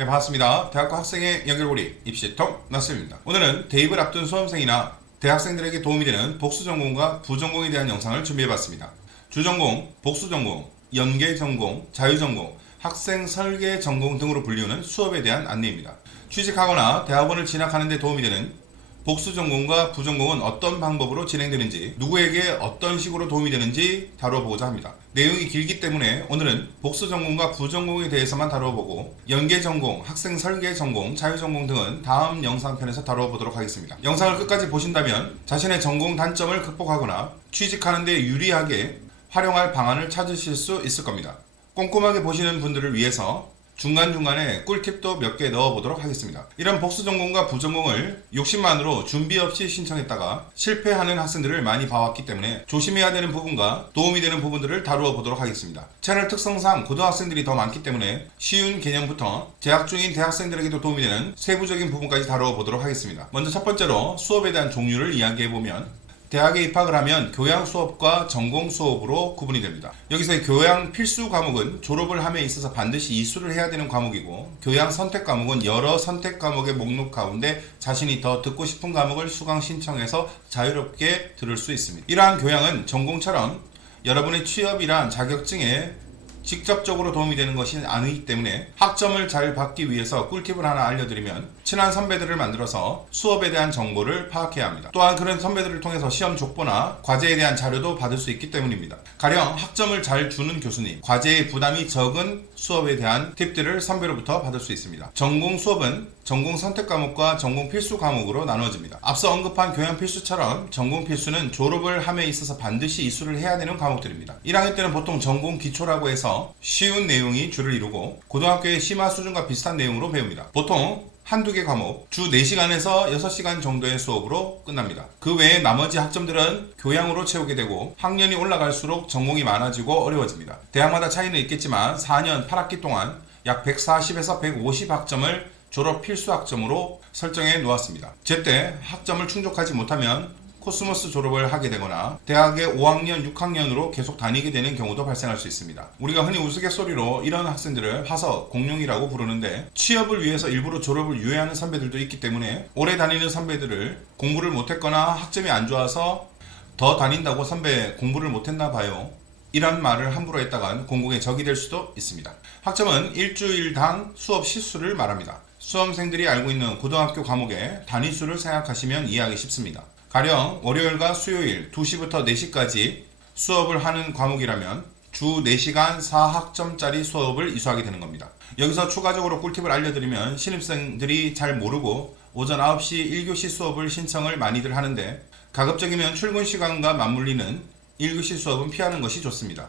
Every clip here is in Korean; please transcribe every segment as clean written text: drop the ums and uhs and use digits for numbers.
네, 반갑습니다. 대학교 학생의 연결고리 입시통 나스입니다. 오늘은 대입을 앞둔 수험생이나 대학생들에게 도움이 되는 복수전공과 부전공에 대한 영상을 준비해봤습니다. 주전공, 복수전공, 연계전공, 자유전공, 학생 설계 전공 등으로 불리우는 수업에 대한 안내입니다. 취직하거나 대학원을 진학하는 데 도움이 되는 복수전공과 부전공은 어떤 방법으로 진행되는지, 누구에게 어떤 식으로 도움이 되는지 다뤄보고자 합니다. 내용이 길기 때문에 오늘은 복수전공과 부전공에 대해서만 다뤄보고, 연계전공, 학생 설계 전공, 자유전공 등은 다음 영상편에서 다뤄보도록 하겠습니다. 영상을 끝까지 보신다면 자신의 전공 단점을 극복하거나 취직하는 데 유리하게 활용할 방안을 찾으실 수 있을 겁니다. 꼼꼼하게 보시는 분들을 위해서 중간중간에 꿀팁도 몇 개 넣어보도록 하겠습니다. 이런 복수전공과 부전공을 욕심만으로 준비 없이 신청했다가 실패하는 학생들을 많이 봐왔기 때문에 조심해야 되는 부분과 도움이 되는 부분들을 다루어 보도록 하겠습니다. 채널 특성상 고등학생들이 더 많기 때문에 쉬운 개념부터 재학 중인 대학생들에게도 도움이 되는 세부적인 부분까지 다루어 보도록 하겠습니다. 먼저 첫 번째로 수업에 대한 종류를 이야기해보면, 대학에 입학을 하면 교양 수업과 전공 수업으로 구분이 됩니다. 여기서의 교양 필수 과목은 졸업을 함에 있어서 반드시 이수를 해야 되는 과목이고, 교양 선택 과목은 여러 선택 과목의 목록 가운데 자신이 더 듣고 싶은 과목을 수강 신청해서 자유롭게 들을 수 있습니다. 이러한 교양은 전공처럼 여러분의 취업이란 자격증에 직접적으로 도움이 되는 것이 아니기 때문에 학점을 잘 받기 위해서 꿀팁을 하나 알려드리면, 친한 선배들을 만들어서 수업에 대한 정보를 파악해야 합니다. 또한 그런 선배들을 통해서 시험 족보나 과제에 대한 자료도 받을 수 있기 때문입니다. 가령 학점을 잘 주는 교수님, 과제의 부담이 적은 수업에 대한 팁들을 선배로부터 받을 수 있습니다. 전공 수업은 전공 선택 과목과 전공 필수 과목으로 나눠집니다. 앞서 언급한 교양 필수처럼 전공 필수는 졸업을 함에 있어서 반드시 이수를 해야 되는 과목들입니다. 1학년 때는 보통 전공 기초라고 해서 쉬운 내용이 주를 이루고, 고등학교의 심화 수준과 비슷한 내용으로 배웁니다. 보통 한두 개 과목, 주 4시간에서 6시간 정도의 수업으로 끝납니다. 그 외에 나머지 학점들은 교양으로 채우게 되고, 학년이 올라갈수록 전공이 많아지고 어려워집니다. 대학마다 차이는 있겠지만 4년 8학기 동안 약 140에서 150 학점을 졸업 필수 학점으로 설정해 놓았습니다. 제때 학점을 충족하지 못하면 코스모스 졸업을 하게 되거나 대학의 5학년, 6학년으로 계속 다니게 되는 경우도 발생할 수 있습니다. 우리가 흔히 우스갯소리로 이런 학생들을 화석, 공룡이라고 부르는데, 취업을 위해서 일부러 졸업을 유예하는 선배들도 있기 때문에 오래 다니는 선배들을 공부를 못했거나 학점이 안 좋아서 더 다닌다고 선배 공부를 못했나 봐요, 이런 말을 함부로 했다간 공공의 적이 될 수도 있습니다. 학점은 일주일당 수업 시수를 말합니다. 수험생들이 알고 있는 고등학교 과목의 단위수를 생각하시면 이해하기 쉽습니다. 가령 월요일과 수요일 2시부터 4시까지 수업을 하는 과목이라면 주 4시간 4학점짜리 수업을 이수하게 되는 겁니다. 여기서 추가적으로 꿀팁을 알려드리면, 신입생들이 잘 모르고 오전 9시 1교시 수업을 신청을 많이들 하는데, 가급적이면 출근 시간과 맞물리는 1교시 수업은 피하는 것이 좋습니다.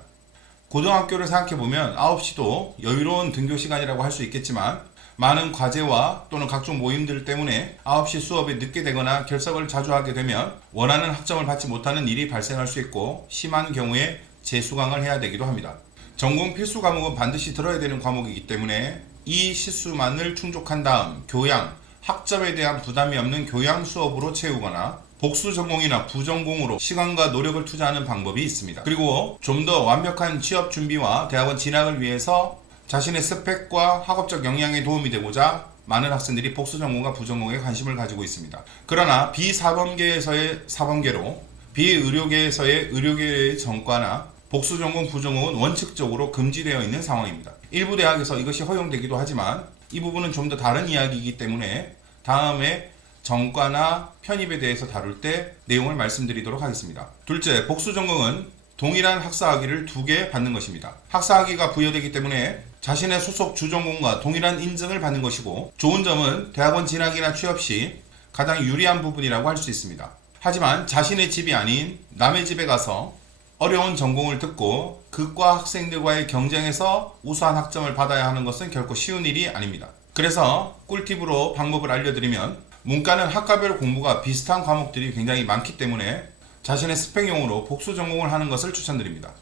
고등학교를 생각해보면 9시도 여유로운 등교 시간이라고 할 수 있겠지만, 많은 과제와 또는 각종 모임들 때문에 9시 수업에 늦게 되거나 결석을 자주 하게 되면 원하는 학점을 받지 못하는 일이 발생할 수 있고, 심한 경우에 재수강을 해야 되기도 합니다. 전공 필수 과목은 반드시 들어야 되는 과목이기 때문에 이 시수만을 충족한 다음 교양, 학점에 대한 부담이 없는 교양 수업으로 채우거나 복수 전공이나 부전공으로 시간과 노력을 투자하는 방법이 있습니다. 그리고 좀 더 완벽한 취업 준비와 대학원 진학을 위해서 자신의 스펙과 학업적 역량에 도움이 되고자 많은 학생들이 복수 전공과 부전공에 관심을 가지고 있습니다. 그러나 비사범계에서의 사범계로, 비의료계에서의 의료계의 전과나 복수 전공, 부전공은 원칙적으로 금지되어 있는 상황입니다. 일부 대학에서 이것이 허용되기도 하지만 이 부분은 좀 더 다른 이야기이기 때문에 다음에 전과나 편입에 대해서 다룰 때 내용을 말씀드리도록 하겠습니다. 둘째, 복수 전공은 동일한 학사학위를 2개 받는 것입니다. 학사학위가 부여되기 때문에 자신의 소속 주전공과 동일한 인증을 받는 것이고, 좋은 점은 대학원 진학이나 취업 시 가장 유리한 부분이라고 할 수 있습니다. 하지만 자신의 집이 아닌 남의 집에 가서 어려운 전공을 듣고 그 과 학생들과의 경쟁에서 우수한 학점을 받아야 하는 것은 결코 쉬운 일이 아닙니다. 그래서 꿀팁으로 방법을 알려드리면, 문과는 학과별 공부가 비슷한 과목들이 굉장히 많기 때문에 자신의 스펙용으로 복수 전공을 하는 것을 추천드립니다.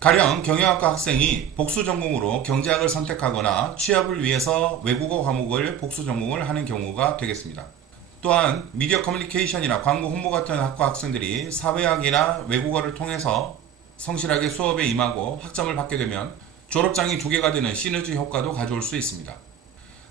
가령 경영학과 학생이 복수 전공으로 경제학을 선택하거나 취업을 위해서 외국어 과목을 복수 전공을 하는 경우가 되겠습니다. 또한 미디어 커뮤니케이션이나 광고 홍보 같은 학과 학생들이 사회학이나 외국어를 통해서 성실하게 수업에 임하고 학점을 받게 되면 졸업장이 2개가 되는 시너지 효과도 가져올 수 있습니다.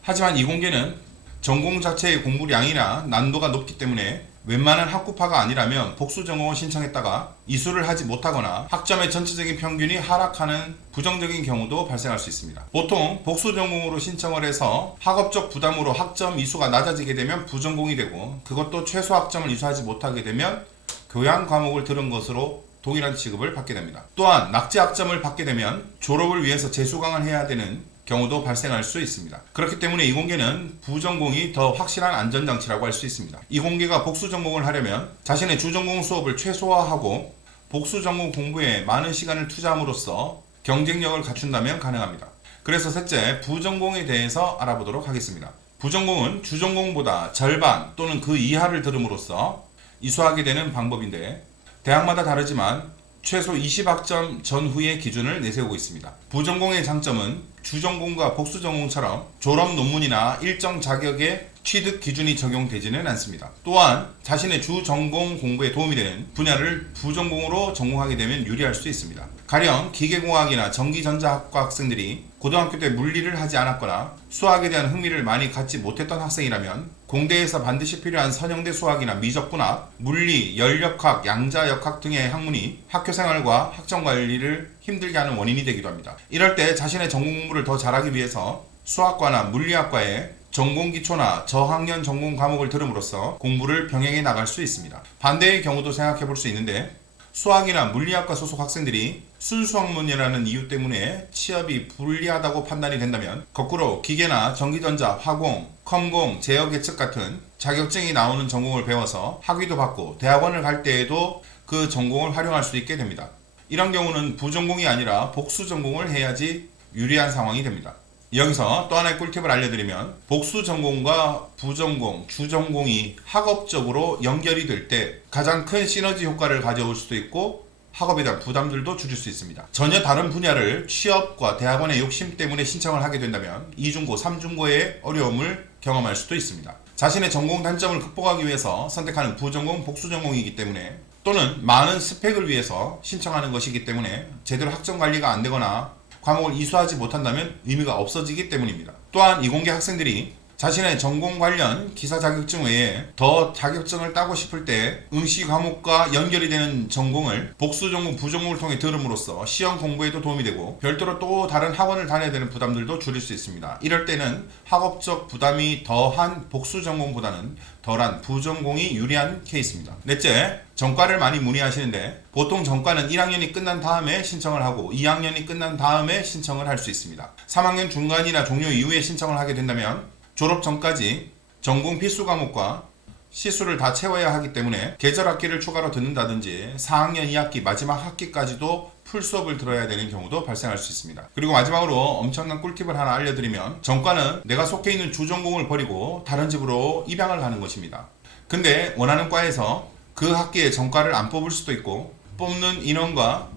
하지만 이공계는 전공 자체의 공부량이나 난도가 높기 때문에 웬만한 학구파가 아니라면 복수 전공을 신청했다가 이수를 하지 못하거나 학점의 전체적인 평균이 하락하는 부정적인 경우도 발생할 수 있습니다. 보통 복수 전공으로 신청을 해서 학업적 부담으로 학점 이수가 낮아지게 되면 부전공이 되고, 그것도 최소 학점을 이수하지 못하게 되면 교양 과목을 들은 것으로 동일한 취급을 받게 됩니다. 또한 낙제 학점을 받게 되면 졸업을 위해서 재수강을 해야 되는 경우도 발생할 수 있습니다. 그렇기 때문에 이공계는 부전공이 더 확실한 안전장치라고 할 수 있습니다. 이공계가 복수전공을 하려면 자신의 주전공 수업을 최소화하고 복수전공 공부에 많은 시간을 투자함으로써 경쟁력을 갖춘다면 가능합니다. 그래서 셋째, 부전공에 대해서 알아보도록 하겠습니다. 부전공은 주전공보다 절반 또는 그 이하를 들음으로써 이수하게 되는 방법인데, 대학마다 다르지만 최소 20학점 전후의 기준을 내세우고 있습니다. 부전공의 장점은 주전공과 복수전공처럼 졸업 논문이나 일정 자격의 취득 기준이 적용되지는 않습니다. 또한 자신의 주전공 공부에 도움이 되는 분야를 부전공으로 전공하게 되면 유리할 수 있습니다. 가령 기계공학이나 전기전자학과 학생들이 고등학교 때 물리를 하지 않았거나 수학에 대한 흥미를 많이 갖지 못했던 학생이라면 공대에서 반드시 필요한 선형대 수학이나 미적분학, 물리, 연력학, 양자역학 등의 학문이 학교 생활과 학점 관리를 힘들게 하는 원인이 되기도 합니다. 이럴 때 자신의 전공 공부를 더 잘하기 위해서 수학과나 물리학과에 전공 기초나 저학년 전공 과목을 들음으로써 공부를 병행해 나갈 수 있습니다. 반대의 경우도 생각해 볼 수 있는데, 수학이나 물리학과 소속 학생들이 순수학문이라는 이유 때문에 취업이 불리하다고 판단이 된다면, 거꾸로 기계나 전기전자, 화공, 컴공, 제어계측 같은 자격증이 나오는 전공을 배워서 학위도 받고 대학원을 갈 때에도 그 전공을 활용할 수 있게 됩니다. 이런 경우는 부전공이 아니라 복수전공을 해야지 유리한 상황이 됩니다. 여기서 또 하나의 꿀팁을 알려드리면, 복수 전공과 부전공, 주전공이 학업적으로 연결이 될 때 가장 큰 시너지 효과를 가져올 수도 있고 학업에 대한 부담들도 줄일 수 있습니다. 전혀 다른 분야를 취업과 대학원의 욕심 때문에 신청을 하게 된다면 2중고, 3중고의 어려움을 경험할 수도 있습니다. 자신의 전공 단점을 극복하기 위해서 선택하는 부전공, 복수전공이기 때문에, 또는 많은 스펙을 위해서 신청하는 것이기 때문에 제대로 학점 관리가 안 되거나 과목을 이수하지 못한다면 의미가 없어지기 때문입니다. 또한 이공계 학생들이 자신의 전공 관련 기사 자격증 외에 더 자격증을 따고 싶을 때 응시 과목과 연결이 되는 전공을 복수 전공, 부전공을 통해 들음으로써 시험 공부에도 도움이 되고 별도로 또 다른 학원을 다녀야 되는 부담들도 줄일 수 있습니다. 이럴 때는 학업적 부담이 더한 복수 전공보다는 덜한 부전공이 유리한 케이스입니다. 넷째, 전과를 많이 문의하시는데 보통 전과는 1학년이 끝난 다음에 신청을 하고 2학년이 끝난 다음에 신청을 할 수 있습니다. 3학년 중간이나 종료 이후에 신청을 하게 된다면 졸업 전까지 전공 필수 과목과 시수를 다 채워야 하기 때문에 계절 학기를 추가로 듣는다든지 4학년 2학기 마지막 학기까지도 풀 수업을 들어야 되는 경우도 발생할 수 있습니다. 그리고 마지막으로 엄청난 꿀팁을 하나 알려드리면, 전과는 내가 속해 있는 주전공을 버리고 다른 집으로 입양을 하는 것입니다. 근데 원하는 과에서 그 학기에 전과를 안 뽑을 수도 있고, 뽑는 인원과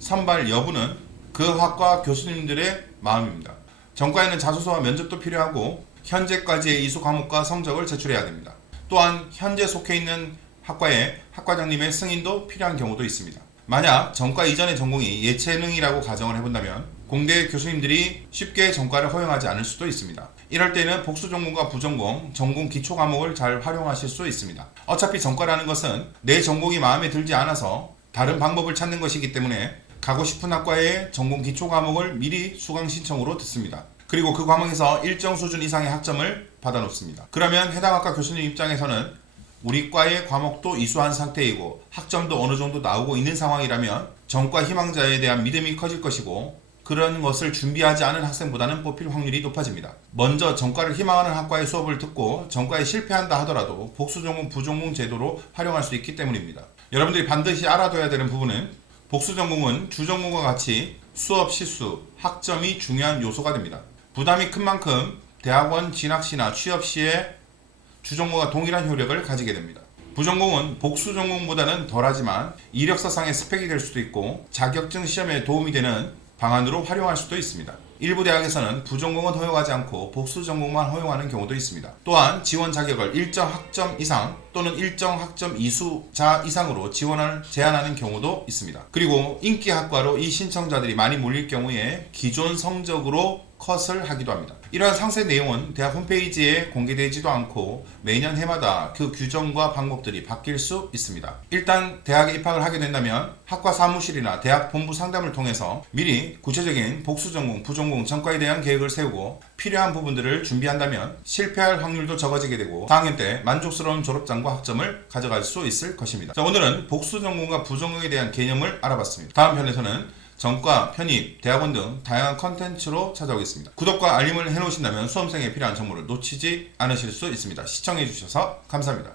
선발 여부는 그 학과 교수님들의 마음입니다. 전과에는 자소서와 면접도 필요하고 현재까지의 이수 과목과 성적을 제출해야 됩니다. 또한 현재 속해 있는 학과의 학과장님의 승인도 필요한 경우도 있습니다. 만약 전과 이전의 전공이 예체능이라고 가정을 해본다면 공대 교수님들이 쉽게 전과를 허용하지 않을 수도 있습니다. 이럴 때는 복수 전공과 부전공, 전공 기초 과목을 잘 활용하실 수 있습니다. 어차피 전과라는 것은 내 전공이 마음에 들지 않아서 다른 방법을 찾는 것이기 때문에 가고 싶은 학과의 전공 기초 과목을 미리 수강 신청으로 듣습니다. 그리고 그 과목에서 일정 수준 이상의 학점을 받아놓습니다. 그러면 해당 학과 교수님 입장에서는 우리 과의 과목도 이수한 상태이고 학점도 어느 정도 나오고 있는 상황이라면 전과 희망자에 대한 믿음이 커질 것이고, 그런 것을 준비하지 않은 학생보다는 뽑힐 확률이 높아집니다. 먼저 전과를 희망하는 학과의 수업을 듣고 전과에 실패한다 하더라도 복수전공, 부전공 제도로 활용할 수 있기 때문입니다. 여러분들이 반드시 알아둬야 되는 부분은, 복수전공은 주전공과 같이 수업 시수, 학점이 중요한 요소가 됩니다. 부담이 큰 만큼 대학원 진학 시나 취업 시에 주전공과 동일한 효력을 가지게 됩니다. 부전공은 복수 전공보다는 덜하지만 이력서상의 스펙이 될 수도 있고 자격증 시험에 도움이 되는 방안으로 활용할 수도 있습니다. 일부 대학에서는 부전공은 허용하지 않고 복수 전공만 허용하는 경우도 있습니다. 또한 지원 자격을 일정 학점 이상 또는 일정 학점 이수자 이상으로 지원을 제한하는 경우도 있습니다. 그리고 인기 학과로 이 신청자들이 많이 몰릴 경우에 기존 성적으로 컷을 하기도 합니다. 이러한 상세 내용은 대학 홈페이지에 공개되지도 않고 매년 해마다 그 규정과 방법들이 바뀔 수 있습니다. 일단 대학에 입학을 하게 된다면 학과 사무실이나 대학 본부 상담을 통해서 미리 구체적인 복수전공, 부전공 전과에 대한 계획을 세우고 필요한 부분들을 준비한다면 실패할 확률도 적어지게 되고 4학년 때 만족스러운 졸업장과 학점을 가져갈 수 있을 것입니다. 자, 오늘은 복수전공과 부전공에 대한 개념을 알아봤습니다. 다음 편에서는 전과, 편입, 대학원 등 다양한 컨텐츠로 찾아오겠습니다. 구독과 알림을 해놓으신다면 수험생에 필요한 정보를 놓치지 않으실 수 있습니다. 시청해주셔서 감사합니다.